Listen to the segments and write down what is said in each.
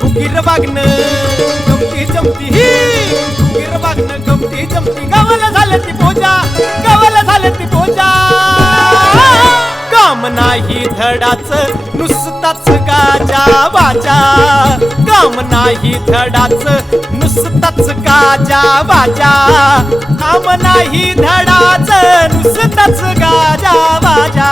फुगीर वागणं गमती जमती फुगीर वागणं गमती जमती गावाला झालं ती पूजा गावाला झालं ती पूजा काम नाही धडाच नुसताच गाजा बाजा काम नाही धडाच नुसताच गाजा बाजा काम नाही धडाच नुसताच गाजा बाजा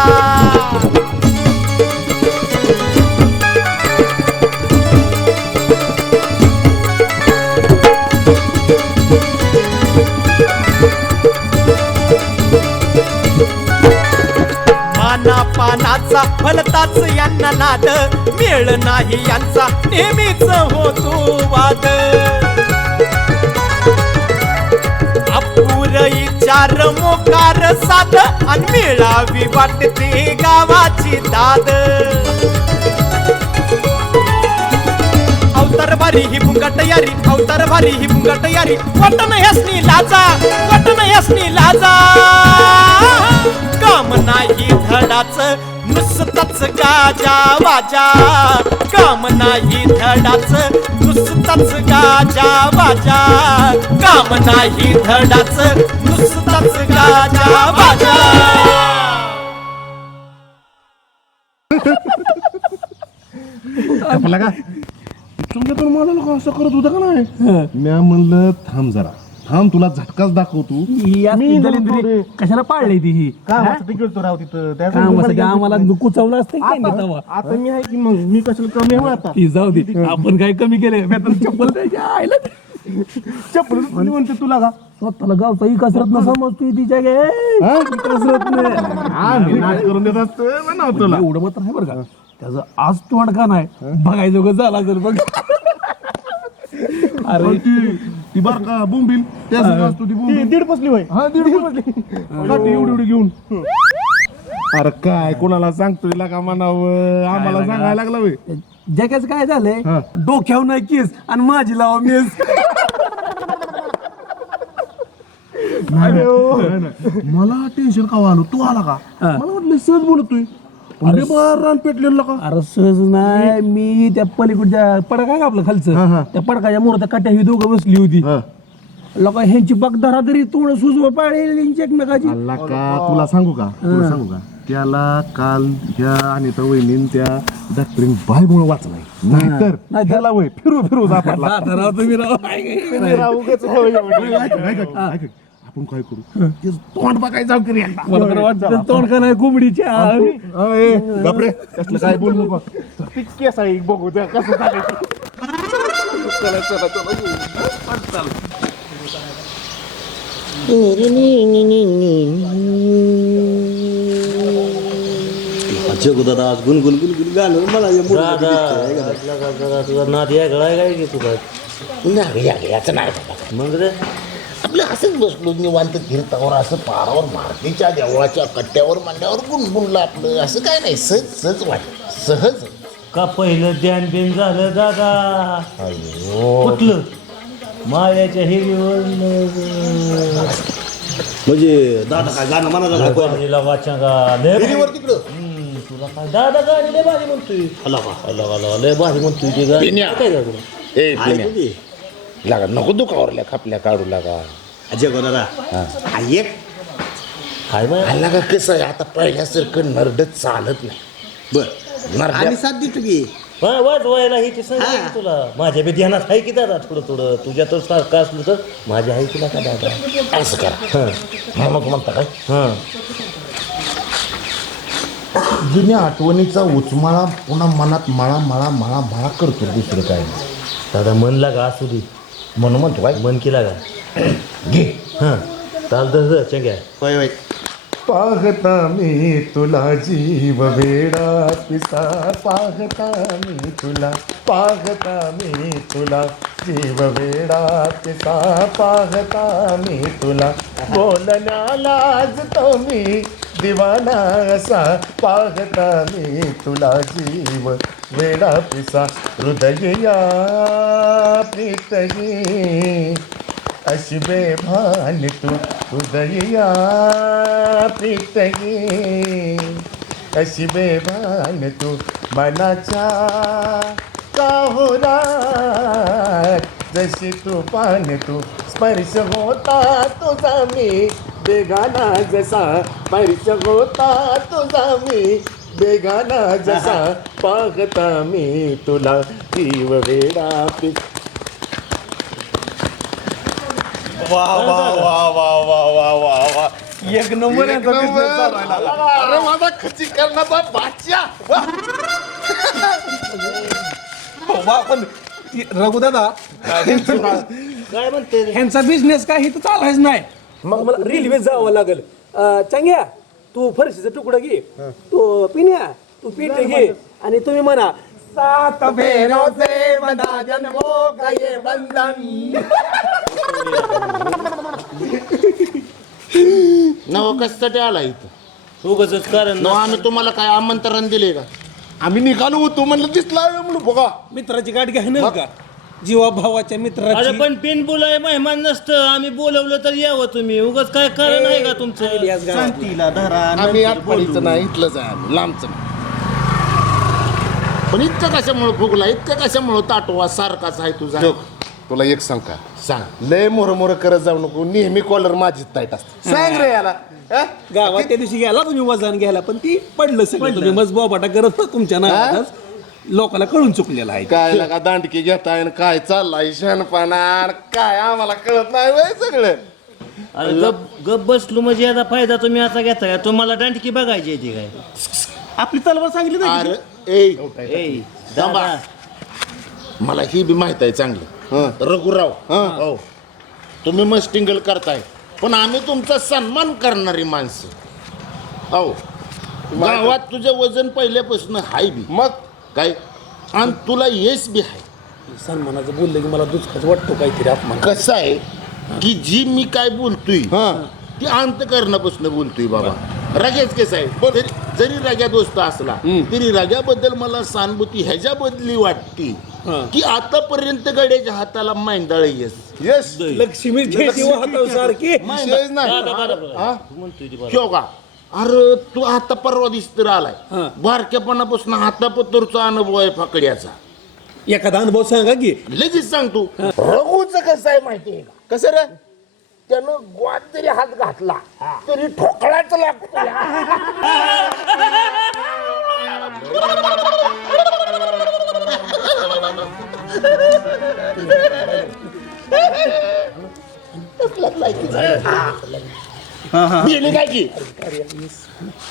पानाचा फलताच यांना नाद मेळ नाही यांचा नेहमीच होतो वाद अपुर विचार मोकार साध आणि मिळावी वाटते गावाची दाद अवतार भारी ही भुंगाट यारी अवतार भारी ही भुंगाट यारी वाटन यासनी लाजा वाटन यासनी लाजा काम नाही धडाच नुसताच गाजा वाजा काम नाही धडाच नुसताच गाजा वाजा काम नाही धडाच नुसताच गाजा वाजा आपला का तुमच्या पण मला असं करत होता का नाही मी म्हणलं थांब जरा थांब तुला झटकाच दाखवतो कशाला पाळली ती ही गेलतो राव तिथं आम्हाला कुचवलं असतं आता मी आहे की मग मी कशाला कमी आहे आता ती जाऊ दे आपण काय कमी केले चप्पल आयला चप्पल म्हणते तुला का स्वतःला गावचा ही कसरत न समजतो तिच्या कसरत नाच करून देत असतो तुला एवढं मात्र आहे बरं का त्याचं आज तोंड का नाही बघायचं झाला तर बघ अरे ती बार का बोंबील असतो ती बोंबील दीड पसली होय हा दीड पसली एवढी घेऊन अरे काय कोणाला सांगतोय का म्हणावं आम्हाला सांगायला लागला होय जगाच काय झालंय डोक्यावर नाही केस आणि माझी लावा मेस मला टेन्शन का आलो तू आला का मला वाटलं सहज बोलतोय रान पेटलेलं का अरे सहज नाही मी त्या पलीकडच्या पडका आहे का आपलं खालचं त्या पडकाच्या मोरच्या काट्या ही दोघं बसली होती लोक ह्यांची बगदारा तरी थोडं सुजव पाळली एकमेकाची तुला सांगू का त्याला काल ह्या अनिता वहिनी त्या डॉक्टरीन बायमुळे वाचलाय नाहीतर त्याला वय फिरू आपण काय करू तोंड बघायचं जाऊ करी तोंड का नाही कोंबडीच्या बापरे कसलं काय बोलू नको केस आहे बघू द्या कसं झालं दादा आज गुणगुण गुणगुण गाणं मला तुझा नाद यागळा काय की तुझा याचं नाही मग रे आपलं असंच बसलो निवांत फिरतावर असं पारावर मारुतीच्या देवळाच्या कट्ट्यावर मांड्यावर गुणगुणलं आपलं असं काय नाही सहज वाटलं सहज का पहिलं ध्यान बिन झालं दादा कुठलं माळ्याच्या हिरीवर म्हणजे दादा काय गाणं म्हणा वाचा तिकडं तुला काय दादा गाणी लय भारी म्हणतोय लय भारी म्हणतोय ते गाणी काय लागा नको दुखावरल्या खापल्या काढू लागा अजय दादा एक काय लागा कसं आहे आता पहिल्यासारखं नरडत चालत नाही बर आणि साथ देतो की वाजवायला ही सांग तुला माझ्या बी ध्यानात आहे की दादा थोडं तुझ्या तर सारखं असलं तर माझ्या आहे तुला का दादा असं करा मग म्हणता काय जुन्या आठवणीचा उचमाळा पुन्हा मनात मळा करतो दुसरं काय दादा मन लागा असू दे म्हणून म्हणतो काय मन केला का घे हां चालतं चंग्या होय पाहता मी तुला जीव वेडा पिसा पाहता मी तुला जीव वेडा पिसा पाहता मी तुला बोलण्याला लाजतो मी दिवाना असा पाहता मी तुला जीव वेडा पिसा हृदय या प्रीतही अशी बेभान तू उदया प्रीतही अशी बेभान तू मनाच्या काहुरात जशी तू पान तू स्पर्श होता तुझा मी बेगाना जसा स्पर्श होता तुझा मी बेगाना जसा पाहता मी तुला जीव वेडा वा वा वा वा वा वा वा वा एक नंबर यांचा business चालवायला लागला. अरे माझा खची करण्याचा बादशाह वा. वा पण रघुदादा काय म्हणते ह्यांचा बिझनेस काय हे तर चालायच नाही मग मला रेल्वे जावं लागेल चांग्या तू फरशीचा तुकडा घे तू पिण्या तू पीठ घे आणि तुम्ही म्हणा सात फेरो से बंधा जन्मो का ये बंधन नव कशासाठी आला इथं उगाचच कारण नव आम्ही तुम्हाला काय आमंत्रण दिले का आम्ही निघालो होतो म्हणलं दिसला म्हणून बघा मित्राची गाठ घ्या ना का जीवा भावाच्या अरे मित्राची पण पिन बोलाय मेहमान नसतं आम्ही बोलवलं तर यावं तुम्ही उगाच काय कारण आहे का तुमचं शांतीला धरा आम्ही आठवडीचं नाही इथलंच आहे आम्ही लांबचं नाही. पण इतकं कशामुळे फुगला इतकं कशामुळे ताटवा सारखाच आहे तुझा तुला एक सांग का सांग लय मोर करत जाऊ नको नेहमी कॉलर माझीच टाईट असते सांग रे याला गावात त्या दिवशी गेला तुम्ही वजन घ्यायला पण ती पडलं सगळं तुम्ही मज बोबाटा करत तुमच्या नावातच लोकांना कळून चुकलेलं आहे काय लागा दांडकी घेताय आणि काय चाललाय शहाणपणा आणि काय आम्हाला कळत नाही वय सगळं अरे गप गप बसलो म्हणजे याचा फायदा तुम्ही असा घेताय तुम्हाला दांडकी बघायची येते काय आपली तलवार सांगितली ना अरे ए ए दाबा. मला ही बी माहित आहे चांगलं रघुराव हो तुम्ही मस्टिंगल करताय पण आम्ही तुमचा सन्मान करणारी माणसं हो गावात तुझं वजन पहिल्यापासून हाय बी मग काय आणि तुला यश बी आहे सन्मानाचं बोललं की मला दुःखच वाटतो काहीतरी अपमान कसं आहे की जी मी काय बोलतोय ती अंतकरणापासून बोलतोय बाबा रग्याच कसं आहे जरी रग्या दोस्त असला तरी रग्याबद्दल मला सहानुभूती ह्याच्या बदली वाटते की आतापर्यंत गड्याच्या हाताला मांदाळ यस लक्ष्मी सारखी किंवा का अरे तू आता परवा दिवशी तर आलाय बारक्यापणापासून हातापत्तरचा अनुभव आहे फाकड्याचा एखादा अनुभव सांगा की लगेच सांग तू रघुचं कसं आहे माहितीये का कसं रे त्यानं ग्वात जरी हात घातला तरी ठोकळाच लागतो काय की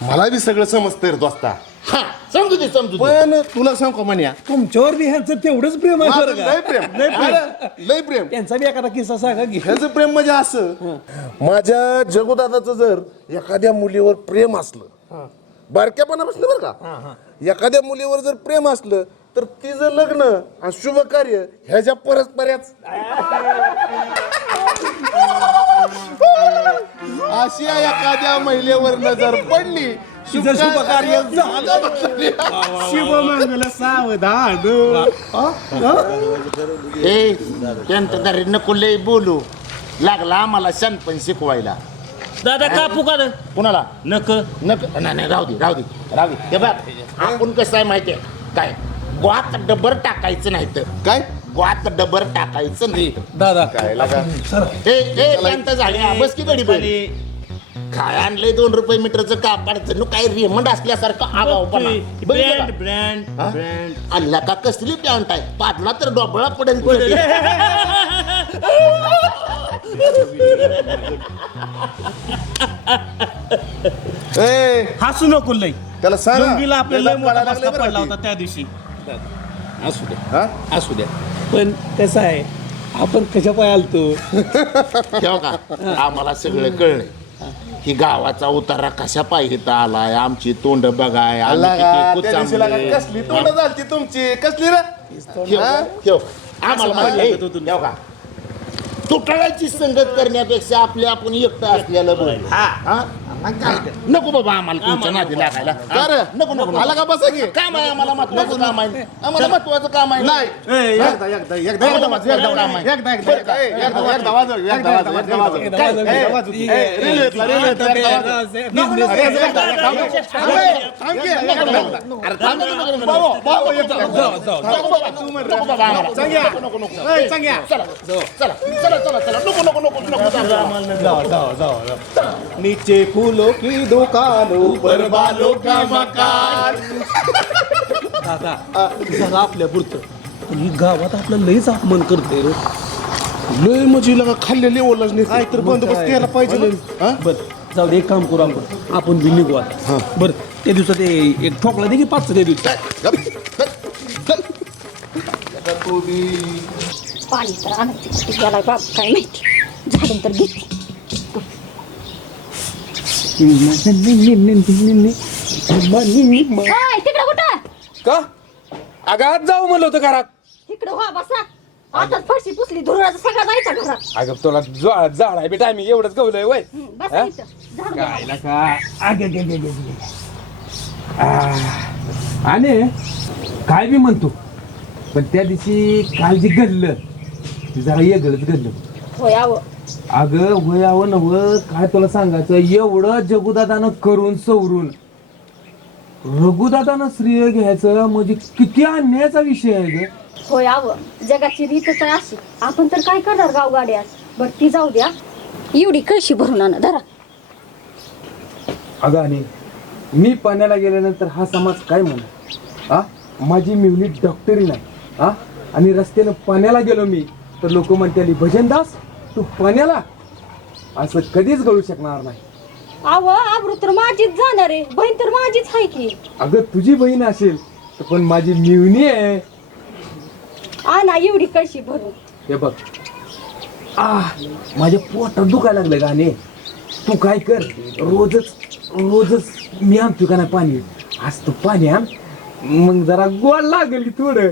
मला बी सगळं समजतं रे दोस्ता हा समजू दे पण तुला सांग का म्हण्या तुमच्यावर बी ह्यांचं तेवढंच प्रेम आहे बरं का? लय प्रेम लय प्रेम त्यांचा बी एखादा किस्सा सांगा की ह्याचं प्रेम म्हणजे असं माझ्या जगुदादाचं जर एखाद्या मुलीवर प्रेम असलं बारक्यापणापासून बरं का एखाद्या मुलीवर जर प्रेम असलं तर तिचं लग्न आणि शुभ कार्य ह्याच्या परस्पऱ्याच अशी एखाद्या महिलेवर नजर पडली तिचं शुभ कार्य झालं. शिवमंगल सावधान त्यांचं तरी नको लय बोलू लागला आम्हाला शहाणपण शिकवायला दादा का पुकार कुणाला नक नाही राहू दे ते बघ आपण कसं आहे माहितीये काय ग्वात डबर टाकायचं नाही तर काय ग्वात डबर टाकायचं नाही दादा काय लागा शांत झाले बस की गडी बरी काय आणलंय 2 रुपये मीटरचं कापड जणू काय रेमंड असल्यासारखं आगाऊपणा ब्रँड ब्रँड ब्रँड अल्ला का कसली पॅन्ट आहे पाडला तर डोबळा पडेल हसू नको लय त्याला सांग लुंगीला आपल्याला लय मोठा बसका पडला होता त्या दिवशी असू द्या पण कसं आहे आपण कशा पाय आलतो ठेव का आम्हाला सगळं कळलंय की गावाचा उतारा कशा पाहिजे आलाय आमची तोंड बघाय कसली तोंड झाली तुमची कसली ठेव आम्हाला माहिती ठेव का तुटण्याची संगत करण्यापेक्षा आपल्या आपण एकटं असलेलं बरं नको बाबा आम्हाला तुमच्या नादी लागायला नको नको आला का बसा की काम आहे आम्हाला महत्वाचं काम आहे आम्हाला महत्वाचं काम आहे नाही आम्हाला महत्वाचं काम आहे. नीचे फूलों की दुकान ऊपर बालों का मकान. जरा आपल्या पुरतं पण ही गावात आपलं लईच अपमान करते रे. लय म्हणजे लगा खाल्लेले ओलाच नाही तर बंदोबस्त केला पाहिजे हा? बरं जाऊ दे एक काम करू आपण बी निघू आता. बरं त्या दिवसात एक ठोकला दे की 5 त्या दिवसात. पाणी तर आणायचं गेलाय बाप काय माहिती झाडून तर घेते तिकडं कुठं का अगं आज जाऊ म्हणलं होतं घरात. तिकडं व्हा बसा आता फरशी पुसली धुराचं सगळं जायचं घरात. अगं तुला झाड आहे बे टायमिंग एवढंच गवलंय वय बसा इथं झाडू द्या. काय आणि काय बी म्हणतो पण त्या दिवशी काल जे घडलं ते जरा वेगळंच घडलं. होय आवं अगं वयावं नवं काय तुला सांगायचं एवढं जगुदादानं करून सवरून रघुदादानं श्रेय घ्यायचं म्हणजे किती अन्यायाचा विषय आहे ग. होय आवं जगाची रीतच आहे अशी आपण तर काय करणार गावगाड्यात. बरं ती जाऊ द्या एवढी कळशी भरून आणा धरा. अगं आणि मी पाण्याला गेल्यानंतर हा समाज काय म्हणा हा माझी मिवणी डॉक्टरी नाही हा आणि रस्त्यानं पाण्याला गेलो मी तर लोक म्हणते भजनदास तू पाण्याला असं कधीच घडू शकणार नाही. आवं आबरू तर माझीच जाणार आहे बहीण तर माझीच आहे की. अगं तुझी बहीण असेल तर पण माझी मिवणी आहे. आणा एवढी कळशी भरून. हे बघ माझ्या पोटात दुखायला लागलं गाणे. तू काय कर रोजच मी आणतो का नाही पाणी आज तू पाणी आण मग जरा गोड लागली थोडं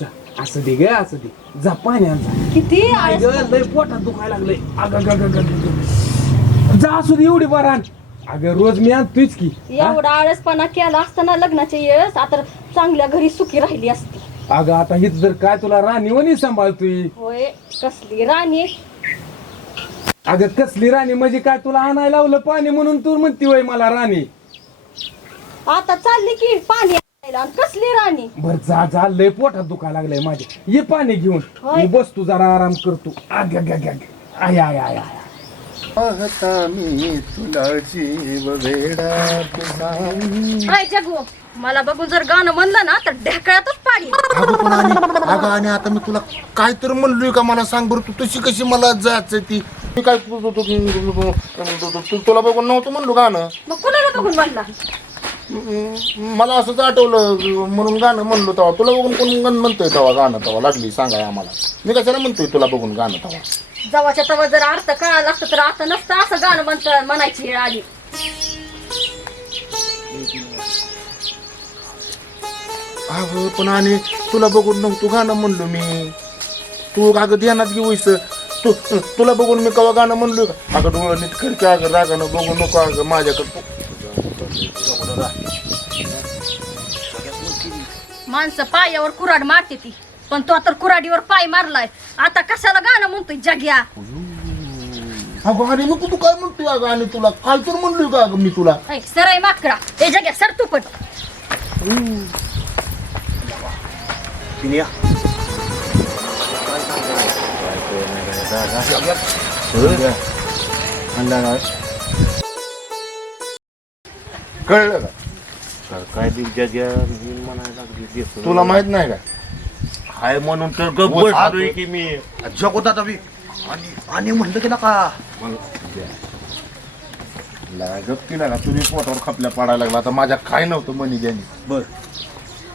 जा असं दे ग असं दे जा पाणी आण जा. किती काय ग लय पोटात दुखायला लागलंय जा असू दे एवढी बार आण. अगं रोज मी आणतोयच की हा? एवढा आळसपणा केला असताना लग्नाच्या वेळेस आता चांगल्या घरी सुखी राहिली असती. अगं आता हिच जर काय तुला राणीवणी सांभाळतोय. होय कसली राणी. अगं कसली राणी म्हणजे काय तुला आणायला लावलं पाणी म्हणून तू म्हणती वय मला राणी. आता चालली की पाणी आणायला आणि कसली राणी. बर जा जा लय पोटात दुखायला लागलंय माझे ये पाणी घेऊन होय. मी बसतो जरा आराम करतो. आय आय आय आय पाहता मी तुला जीव वेडा तुझा. हाय जगू मला बघून जर गाणं म्हणलं ना तर ढेकळ्यातच पाणी. अगं आणि आता मी तुला काय तर म्हणलोय का मला सांग बरं. तू तशी कशी मला जायचं ती मी काय तुला बघून नव्हतं म्हणलो गाणं. मग कुणाला बघून म्हणला. मला असंच आठवलं म्हणून गाणं म्हणलो तेव्हा. तुला बघून कोण गाणं म्हणतोय तेव्हा गाणं तेव्हा लागली सांगाय आम्हाला. मी कशाला म्हणतोय तुला बघून गाणं तेव्हा. जवाच्या तवा जर अर्थ कळाला असतं तर आता नसतं असं गाणं म्हणायची वेळ आली. अगं पण आणि तुला बघून नव्हतं गाणं म्हणलो मी. तू अगं ध्यानात घेऊस तुला बघून मी कवा गाणं म्हणलोय का. अगं डोळं नीट करते अगं रागानं बघू नको अगं माझ्याकडं. माणसं पायावर कुऱ्हाड मारते ती पण तो तर कुऱ्हाडीवर पाय मारलाय. आता कशाला गाणं म्हणतोय जग्या. अगं आणि मग तू काय म्हणतोय अगं आणि तुला काय तर म्हणलोय का अगं मी तुला. ऐ, सराय माकडा ते जग्या सर तू पण. कळलं का काय दिवसाच्या म्हणायला लागली तुला माहित नाही का. हाय म्हणून तर गप्प बसलोय की मी. जगोदादा बी आणि म्हणलं की नका गप्पी लागा तुझी पोटावर खपल्या पाडायला लागला. आता माझ्या काय नव्हतं मनी ज्यानी बर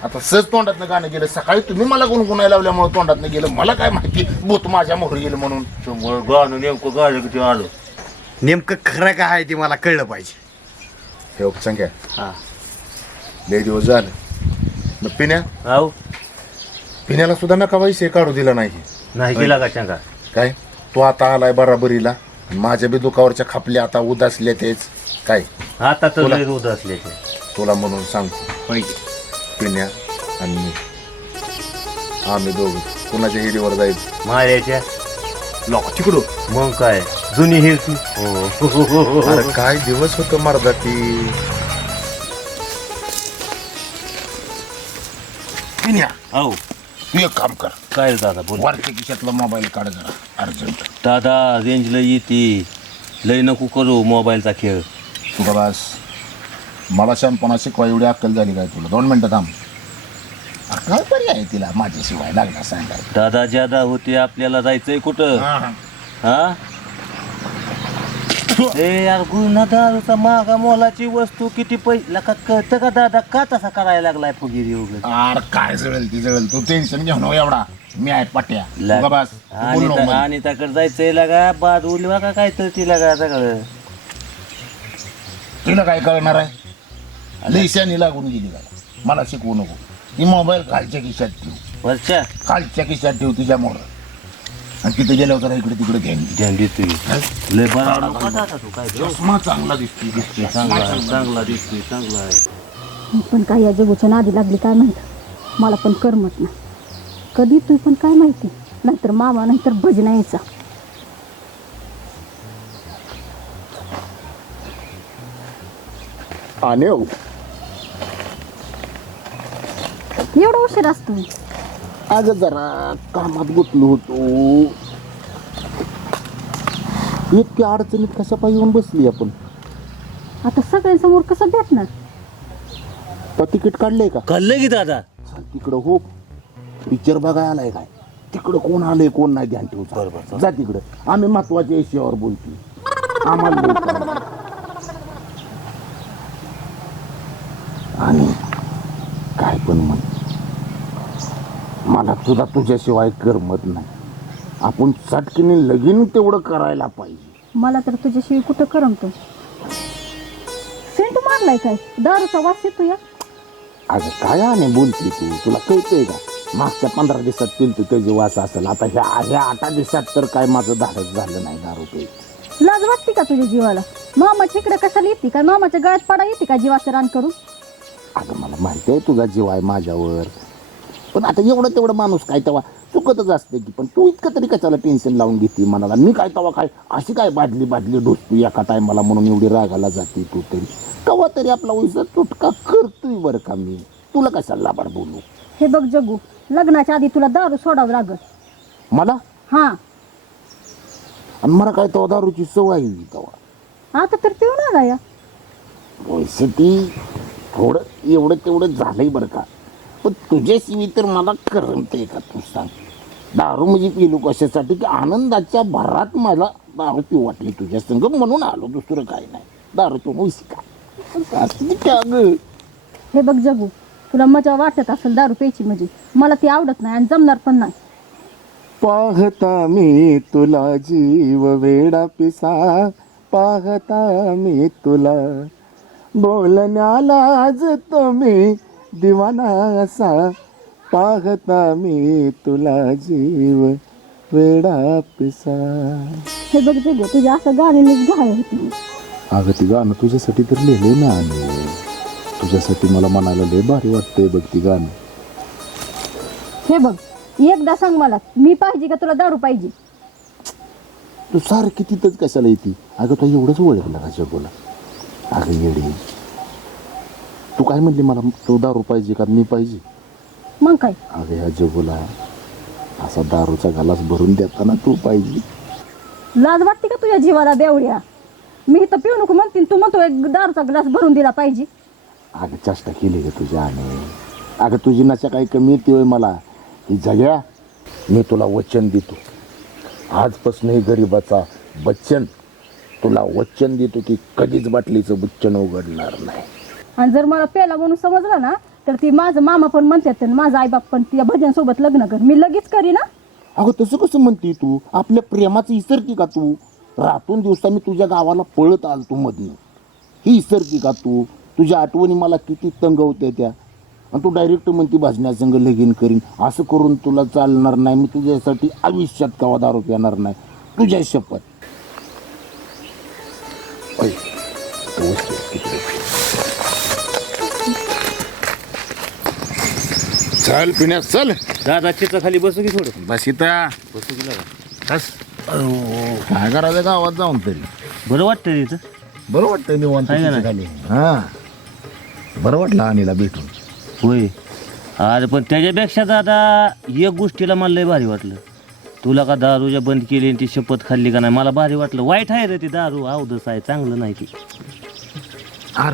आता सहज तोंडातनं गाणं गेलं. सकाळी तुम्ही मला गुणगुणायला लावल्यामुळे तोंडातनं गेलं. मला काय माहिती भूत माझ्या मोहर गेलं म्हणून. समोर गाणं नेमकं गाणं किती आलं. नेमकं खरं काय आहे ते मला कळलं पाहिजे. हे संख्या हा लय दिवस झालं मग पिण्या आहो पिण्याला सुद्धा नका पैसे काढू दिला नाही गेला का सांगा. काय तो आता आलाय बराबरीला. माझ्या बी दुखावरच्या खापल्या आता उदासल्या तेच काय आता तर लय रोध असल्याचे तुला म्हणून सांगतो पिण्या आणि मी आम्ही दोघं कुणाच्या हिडीवर जायचं माऱ्याच्या लोक तिकडं. मग काय जुनी हिरती हो अरे काय दिवस होत मर्दा ती. पिण्या हो तू एक काम कर, काय रे दादा बोल वरच्या खिशातला मोबाईल काढ जरा अर्जंट. दादा रेंज लय येते लय नको करू मोबाईलचा खेळ तुला बस मला शहाणपणा शिकवा एवढी अक्कल झाली काय तुला? 2 मिनिटं थांब. अरे काय पर्याय तिला माझ्याशिवाय लागला सांगाय. दादा ज्यादा होते आपल्याला जायचंय कुठं हा ए यार गुन्हा दारूचा मागा मोलाची वस्तू किती पैसे कळतं का दादा का तसा करायला लागलाय फुगिरी वगैरे अरे काय जळेल ती जळेल, तू टेन्शन घेऊ नको एवढा. मी आहे पट्या. तू का बस बोल नको मध्ये. आणि त्याकडे जायचंय लागा बाद उलवा का काय तर तिला का सगळं तुला काय कळणार आहे? लेशानी लागून गेली काय? मला शिकवू नको. ती मोबाईल खालच्या खिशात ठेव, वरच्या खालच्या खिशात ठेव तुझ्या मोर. आणि तिथे गेल्यावर जरा इकडे तिकडे ध्यान दे. ध्यान देतोय लय बरा नको दादा तू काय चष्मा चांगला दिसतोय चांगला दिसतोय चांगला आहे मी पण काय या जगूच्या नादी लागली काय माहित, मला पण करमत नाही. कधी तू पण काय माहिती, नाहीतर मामा नाहीतर भजना यायचा. आणि एवढा उशीर असतो. अगं जरा कामात गुंतलो होतो. इतक्या अडचणीत कशा पाय येऊन बसली आपण? आता सगळ्यांसमोर कसं भेटणार? तिकीट काढलंय का? कळलं की दादा चल तिकडं हो. पिक्चर बघायला आलाय काय? तिकडं कोण आलंय कोण नाही ध्यान ठेवू. बरोबर जा तिकडं. आम्ही महत्वाच्या विषयावर बोलतो. आम्हाला बोलतो. आणि काय पण म्हण, मला तुझा तुझ्याशिवाय करमत नाही. आपण चटकीने लगीन तेवढं करायला पाहिजे. मला तर तुझ्याशिवाय कुठं करमतो. सेंट मारलाय काय? दारूचा वास येतो या. अगं काय आणि बोलते तू? तुला कळतंय का? मागच्या 15 दिवसात पिलतो त्याची वास असेल. आता ह्या 8 दिवसात तर काय माझं धाडस झालं नाही दारू प्यायचं. लाज वाटते का तुझ्या जीवाला? मामाच्या इकडे कशाला येते? काय मामाच्या गळ्यात पडा येते का जीवाचं रान करून? अगं मला माहिती आहे तुझा जीव आहे माझ्यावर, पण आता एवढं तेवढं माणूस काय तेव्हा चुकतच असते की. पण तू इतकं तरी कशाला टेन्शन लावून घेते मनाला? मी काय तेव्हा काय अशी काय बादली ढोसतो एका टायमाला म्हणून एवढी रागाला जाते तू तरी? तेव्हा तरी आपला वैसा चुटका करतोय बरं का मी. तुला कशाला लाबाड बोलू? हे बघ जगू, लग्नाच्या आधी तुला दारू सोडावं लागल. मला? हा आणि मला काय तेव्हा दारूची सवय होती तेव्हा. आता तर पिऊन आला या. वैसे ती थोडं एवढं तेवढं झालंय बरं का. पण तुझ्याशिवाय तर मला करमतंय का तू सांग? दारू म्हणजे पिलो कशासाठी की आनंदाच्या भरात मला दारू पिऊ वाटली तुझ्या संग म्हणून आलो. दुसरं काय नाही. दारू पिऊन वैसे काय. हे बघ जगू, तुला मजा वाटत असेल दारू प्यायची म्हणजे, मला ती आवडत नाही आणि जमणार पण नाही. पाहता मी तुला जीव वेडा पिसा, पाहता मी तुला बोलण्याला आज तो मी दिवाना असा, पाहता मी तुला जीव वेडा पिसा. हे बघ जगू, तुझ्या असं गाण्यानेच घाय होती. अगं ती गाणं तुझ्यासाठी तर लिहिलंय ना. आणि तुझ्यासाठी मला म्हणायला लय भारी वाटतंय बघ ती गाणं. हे बघ, एकदा सांग मला, मी पाहिजे का तुला दारू पाहिजे? तू सारखी तिथंच कशाला येते? अगं तू एवढंच ओळखलं का जगोला? अगं येडी, तू काय म्हणली मला? तो दारू पाहिजे का मी पाहिजे? मग काय? अगं ह्या जगोला असा दारूचा ग्लास भरून देताना तू पाहिजे. लाज वाटते का तुझ्या जीवाला बेवड्या? मी इथं पिऊ नको म्हणते, तू म्हणतो एक दारूचा ग्लास भरून दिला पाहिजे. अगं चेष्टा केली ग तुझ्या. आणि अगं तुझी नशा काही कमी येते होय मला? ही जग्या मी तुला वचन देतो, आजपासून ही गरिबाचा बच्चन तुला वचन देतो की कधीच बाटलीचं बुच्चन उघडणार नाही. आणि जर मला प्याला म्हणून समजलं ना, तर ती माझं मामा पण म्हणतात आणि माझा आईबाप पण त्या भजन सोबत लग्न कर. मी लगेच करी ना. अगं तसं कसं म्हणते तू? आपल्या प्रेमाचं इसरती का तू? रातून दिवसा मी तुझ्या गावाला पळत आलतो मधनं, ही इसरती का तू? तुझ्या आठवणी मला किती तंगवते त्या. आणि तू डायरेक्ट म्हणती भाजण्यासंग लगीन करीन. असं करून तुला चालणार नाही. मी तुझ्यासाठी आयुष्यात कवा दारू पिणार नाही, तुझ्या शपथ. चल पिण्या चल. दादा चित्र खाली बसू की थोडं बस इथं बसू की लागा बस. काय करायचं गावात जाऊन तरी बरं वाटतं तिथं बरं वाटतं निवांत आहे का नाही? खाली. हा बरं वाटलं अनिला भेटून. होय. अरे पण त्याच्यापेक्षा दादा एक गोष्टीला मला लय भारी वाटलं. तुला का दारूच्या बंद केली आणि ती शपथ खाल्ली का नाही मला भारी वाटलं. वाईट आहे रे ती दारू अवधस आहे चांगलं नाही ती.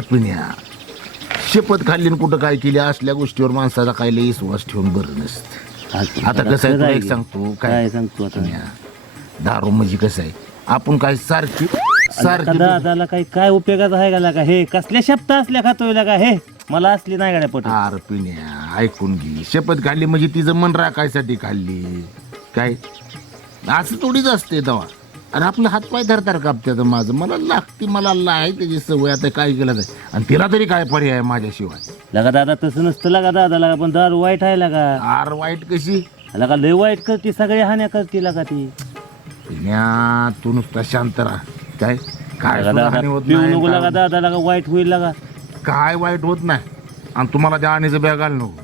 पिण्या शपथ खाल्ली आणि कुठं काय केली असल्या गोष्टीवर माणसाचा काय लई विश्वास ठेवून बरं नसतं. आता कसं आहे तुला एक सांगतो काय सांगतो आता पिण्या, दारू म्हणजे कसं आहे आपण काय सारखी सारखी दादाला काही काय उपयोगाचं आहे का हे कसल्या शब्द असल्या खातोय का हे मला असली नाही गाड्या पट. आर पिण्या ऐकून घे शपथ खाल्ली म्हणजे तिचं मन राखायसाठी खाल्ली काय असं थोडीच असते दवा. आणि आपलं हातपाय धरतार कापत्याचं माझं मला लागते मला आहे त्याची सवय आता काय केलं जाय आणि तिला तरी काय पर्याय आहे माझ्याशिवाय. लगा दादा तसं नसतं लागा दादा लागा पण दारू वाईट आहे लागा. आर वाईट कशी लगा लय वाईट करते सगळे हान्या करते लागा ती. पिण्या तू नुसता शांत राहा काय काय लगा सुद्धा दादा हानी होत पिऊ नाही, नको काय लागा दादा लागा वाईट होईल लागा. काय वाईट होत नाही आणि तुम्हाला त्या आणीचं बॅग घाल नको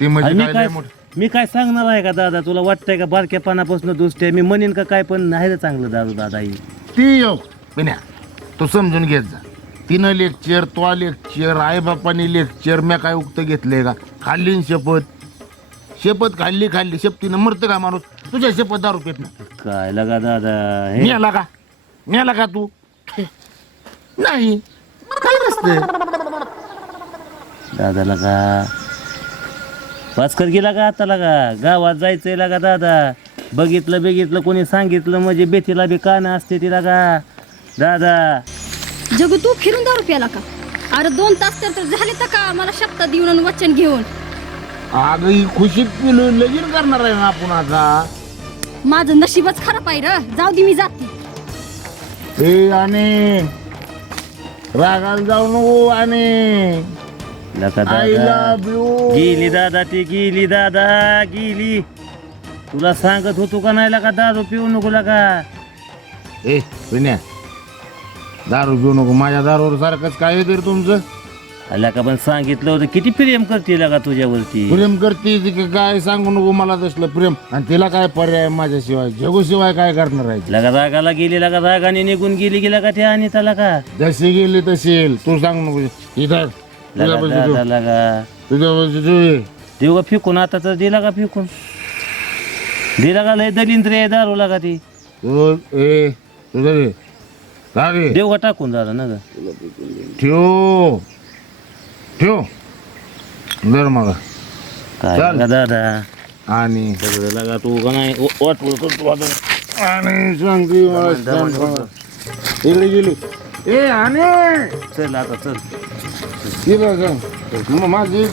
ती आणि म्हणजे मी काय काय लय मोठं. मी काय सांगणार आहे का दादा तुला वाटतंय का बारक्या पानापासून दुसऱ्या मी म्हणेन का काय पण नाही रे चांगलं दारू दादा ही. ती येऊ पिण्या तू समजून घेत जा. तिनं लेक्चर तो लेक्चर आई बापाने लेक्चर मी काय उक्त घेतलंय का खाल्ली न शपथ खाल्ली शपथीनं मरतं का माणूस तुझ्या शपथ दारू पेत नाही. काय लगा दादा हे मी आला का तू नाही काय नसतं. दादा लगा भास्कर गेला का आता लगा गावात जायचंय लागा दादा. बघितलं कोणी सांगितलं म्हणजे बेतीला बी कानं असते ती लागा दादा. जगू तू फिरून दारू प्याला का? अरे 2 तास तर झाले तर का मला शब्द देऊन आणि वचन घेऊन. अगं ही खुशीत पिलो लगीन करणार आहे ना आपण आता. माझं नशीबच खराब आहे र. जाऊ दे मी जाते. ए आणि रागाला जाऊ नको आणि लगा आय दादा लव्ह यू. गेली दादा ती गेली दादा गेली. तुला सांगत होतो का नाही लागा दारू पिऊ नको लागा. ए पिण्या दारू घेऊ नको माझ्या दारूवर सारखंच काय येते रे तुमचं. आला का पण सांगितलं होतं किती प्रेम करते लागा तुझ्यावरती. प्रेम करते ती का काय सांगू नको मला तसलं प्रेम आणि तिला काय पर्याय माझ्याशिवाय जगूशिवाय काय करणार आहे. लगा रागाला गेली लागा रागाने निघून गेली गेला का त्या आणि त्याला का जशी गेली तशी येईल तू सांग नको इथं लगा दादा लागा तुझ्या देऊ का फेकून आता तर दिला का फेकून दिला का लय दलिंद्र आहे दारू लागा ती. तुझं देऊ का टाकून दादा ना ग ठेव दर मला काय चल. लागा दादा आणि सगळं लागा तू का नाही वाटवळ करतो आता. आणि सांगते इकडे गेली ए आणि चल आता चल तिला सांग माझी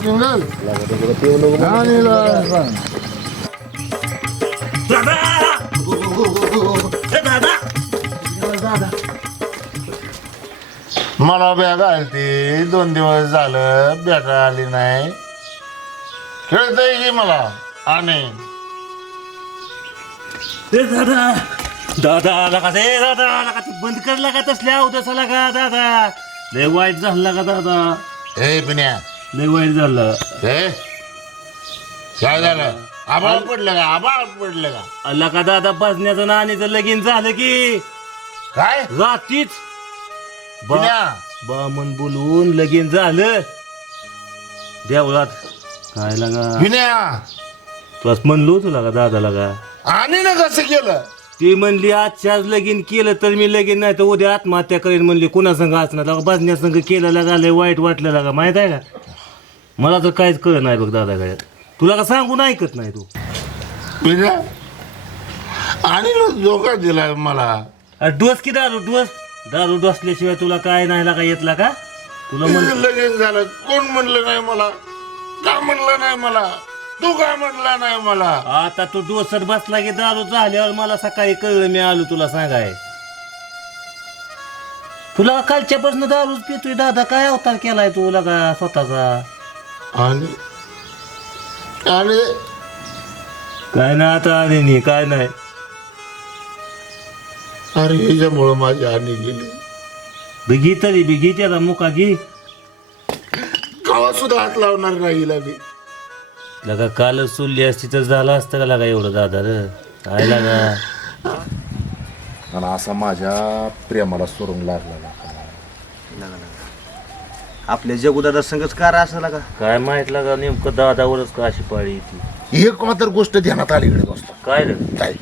मला बॅग आलती 2 दिवस झालं बॅगा आली नाही खेळता की मला आणि दादा दादा लागा ते दादा लागा ती बंद कर लागा तसल्या अवदसा लागा दादा लय वाईट झालं लागा दादा हे पिण्या लय वाईट झालं. हे काय झालं आभाळ पडलं का अल्ला का दादा बसण्याचं नाणीचं लगीन झालं की काय रात्रीच पिण्या बामन बोलवून लगीन झालं देवळात. काय लागा पिण्या तुलाच म्हणलो तुला का दादा लागा आणि ना कसं केलं ती म्हणली आजच्याच लगीन केलं तर मी लगीन नाही तर उद्या आत्महत्या करेन म्हणली. कुणा संघ असणार लागा बसण्या संघ केलं लागा लय वाईट वाटलं लागा माहित आहे का. मला तर काहीच कळत नाही बघ दादा गळ्यात. तुला का सांगून ऐकत नाही तू. पिण्या आणि धोका दिला मला डोस की दारू डोसल्याशिवाय तुला काय नाही लागा येतला का. तुला म्हण लगीन झालं कोण म्हणलं नाही मला का म्हणलं नाही मला तू का म्हणला नाही मला. आता तू डोसत बसला की दारू झाल्यावर मला सकाळी कळलं मी आलो तुला सांगाय. तुला कालच्यापासून दारूच पितोय दादा काय अवतार केलाय तू लागा स्वतःचा. आणि आणि काय नाही आता आले नाही काय नाही. अरे ह्याच्यामुळं माझी हानी गेली. बिगी तरी बिगी त्याला मुका घे. गावात सुद्धा हात लावणार नाही हिला मी लगा कालच सोडली असती तर झालं असतं का लागा एवढं दादा रे काय लागा आणि असा माझ्या प्रेमाला सोडून लागला आपल्या जगुदादा संगच कार असला का काय माहित लागा नेमकं दादावरच का अशी पाळी येते एक मात्र गोष्ट ध्यानात आलीकडे दोस्त काय रे काय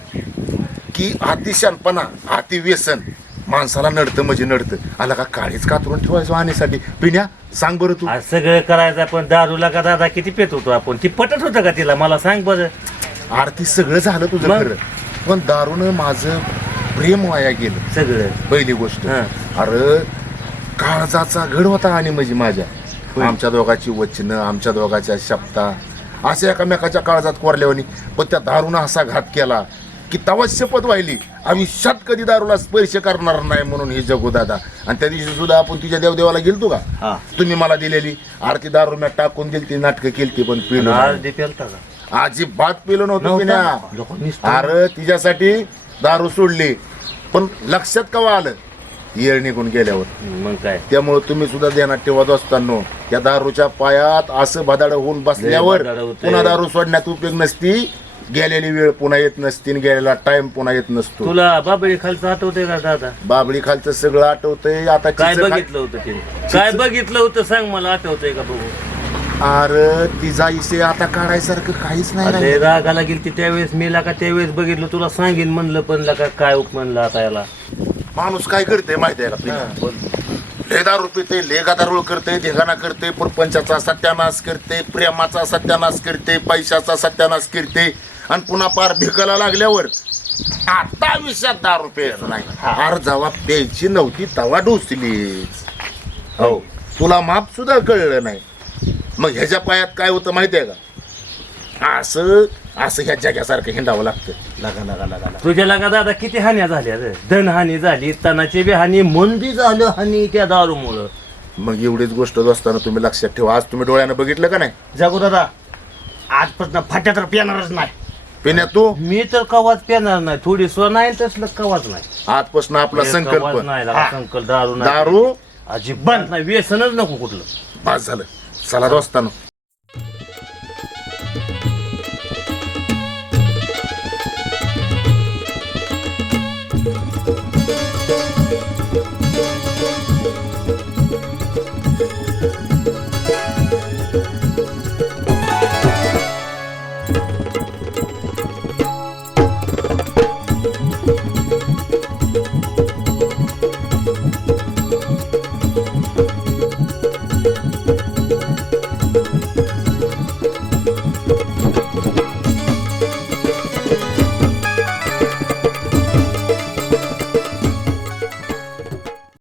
की अतिशानपणा अति व्यसन माणसाला नडतं म्हणजे नडतं आला का काळीच कातरून ठेवायचो आणण्यासाठी पिण्या सांग बरं तू आज सगळं करायचं पण दारूला का दादा किती पेत होतो आपण ती पटत होतं का तिला मला सांग बरं आरती सगळं झालं तुझं मग? खरं पण दारूनं माझं प्रेम वाया गेलं सगळं पहिली गोष्ट हा. अरे काळजाचा घड होता आणि म्हणजे माझ्या आमच्या दोघांची वचनं आमच्या दोघांच्या शब्दा अशा एकामेकाच्या काळजात कोरल्यावानी पण त्या दारूनं असा घात केला की तवा शपथ वाहिली आयुष्यात कधी दारूला स्पर्श करणार नाही म्हणून हे जगू दादा आणि त्या दिवशी सुद्धा आपण तुझ्या देवदेवाला गेलतो हा. का तुम्ही मला दिलेली आरती दारू मी टाकून दिली ती नाटकं केली पण पिलो आज दे पेलता का अजिबात पिलो नव्हतं पिण्या नुसतं. अरे तिच्यासाठी दारू सोडली पण लक्षात कवा आलं येळ निघून गेल्यावर मग काय त्यामुळे तुम्ही सुद्धा ध्यानात ठेवत असताना त्या दारूच्या पायात असं बदाड होऊन बसल्यावर बदाड होतंय. पुन्हा दारू सोडण्यात उपयोग नसती गेलेली वेळ पुन्हा येत नसती आणि गेलेला टाइम पुन्हा येत नसतो तुला बाबळी खालचं आठवतंय का दादा बाबळी खालचं सगळं आठवतंय आता काय चिचं बघितलं होतं तिने काय बघितलं होतं सांग मला आठवतंय का बघू अरे तिचा इसे आता काढायसारखं काहीच नाही अरे राहिलं. रागाला गेली त्यावेळेस मी का त्यावेळेस बघितलं तुला सांगेन म्हणलं पण लका काय उप म्हणलं आता याला माणूस काय करते माहिती आहे का पिण्या? लय दारू पिते लय गदारोळ करते धिंगाणा करते प्रपंचाचा सत्यानाश करते प्रेमाचा सत्यानाश करते पैशाचा सत्यानाश करते आणि पुन्हा पार भिकायला लागल्यावर आता आयुष्यात दारू प्यायचं नाही अरे जेव्हा प्यायची नव्हती तवा डोसलीच हो तुला माप सुद्धा कळलं नाही मग ह्याच्या पायात काय होतं माहिती आहे का असं असं ह्या जगासारखं हिंडावं लागतं लगा लगा लगा लगा. तुझ्या लगा दादा किती हान्या झाल्या रे धनहानी झाली तणाची बी हानी मन बी झालं हानी त्या दारूमुळं मग एवढीच गोष्ट असताना तुम्ही लक्षात ठेवा आज तुम्ही डोळ्यानं बघितलं का नाही जगू दादा आजपासून फाट्या तर पिणारच नाही पिण्या तू मी तर कवाच पेणार नाही थोडी सोन आहे तसलं कवाच नाही आजपासून आपला कवाच संकल्प नाही लगा, संकल्प दारू नाही दारू अजिबात नाही व्यसनच नको कुठलं पास झालं चला दोस्तानो